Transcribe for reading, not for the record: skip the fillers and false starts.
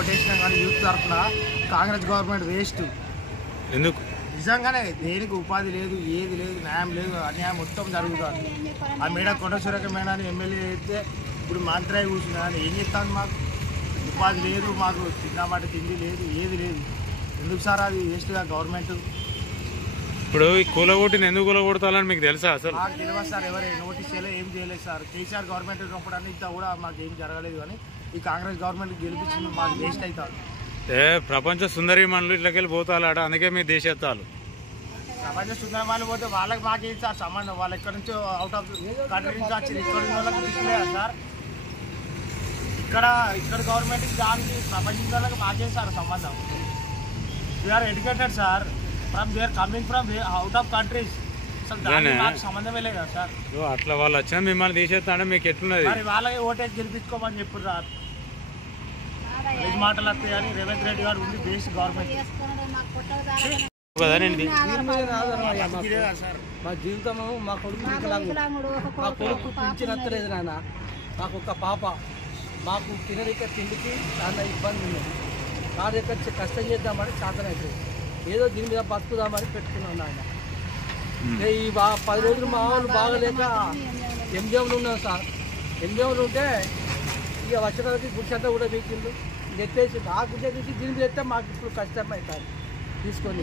ఓటేసినా కానీ యూత్ తరఫున Congress government waste. ఎందుకు? నిజంగానే దేనికి ఉపాధి లేదు, ఏది లేదు, న్యాయం లేదు, అన్యాయం మొత్తం జరుగుతుంది. ఆ మేడ కొండ సురేఖ మేడాన్ని ఎమ్మెల్యే అయితే ఇప్పుడు మంత్రి కూర్చున్నా అని ఏం చెప్తాను? మాకు ఉపాధి లేదు, మాకు తిన్నమాట తిండి లేదు, ఏది లేదు. ఎందుకు సార్ అది వేస్ట్గా గవర్నమెంట్? ఇప్పుడు ఈ కూలగొట్టిన ఎందుకు కూలగొడతాలని మీకు తెలుసా? అసలు మాకు తెలియదు సార్, ఎవరు నోటీస్ చేయలేదు, ఏం చేయలేదు సార్. కేసీఆర్ గవర్నమెంట్ ఉన్నప్పుడు అంతా కూడా మాకు ఏం జరగలేదు. కానీ ఈ కాంగ్రెస్ గవర్నమెంట్ గెలిపించింది మాకు వేస్ట్ అవుతారు. ప్రపంచ సుందరిమణులు ఇట్లకెళ్ళి పోతాలట, అందుకే మీ దేశెత్తాలు. ప్రపంచ సుందరమాలు పోతే వాళ్ళకి మాకేం సార్ సంబంధం? వాళ్ళు ఎక్కడి నుంచో అవుట్ ఆఫ్ కంట్రీ నుంచి వచ్చి ఇక్కడ ఉన్న వాళ్ళకి దిక్కులేదా సార్? ఇక్కడ గవర్నమెంట్కి దానికి ప్రపంచం వాళ్ళకి మాకేం సార్ సంబంధం? We are educated sir, from they are coming from out of countries. అసలు దానికి మాకు సంబంధమే లేదు కదా సార్. అట్లా వాళ్ళు వచ్చినా మిమ్మల్ని తీసేస్తా అంటే మీకు ఎట్లున్నది? మరి వాళ్ళకి ఓటేసి గెలిపించుకోమని చెప్పారు సార్. మాటలు వస్తాయి కానీ రేవంత్ రెడ్డి గారు ఉంది బేసిక్ గవర్నమెంట్. మా జీవితము మా కొడుకు మా కొడుకు పింఛనత్తలేదు నాన్న. మాకు ఒక పాప, మాకు తినడిక తిండికి చాలా ఇబ్బంది ఉన్నది. కార్యకర్త కష్టం చేద్దామని చేతనైతుంది, ఏదో దీని మీద బతుకుదామని పెట్టుకున్నాం నాయన. ఈ 10 రోజులు మా వాళ్ళు బాగలేక ఎంజీఎంలు ఉన్నాం సార్. ఎంజీఎంలు ఉంటే ఇక వచ్చేటప్పటికి గుడిసెంతా కూడా వీకిండు ఎత్తేసి ఆ గుడ్డ తీసి దీని మీద ఎత్తే మాకు ఇప్పుడు కష్టం అవుతుంది తీసుకొని.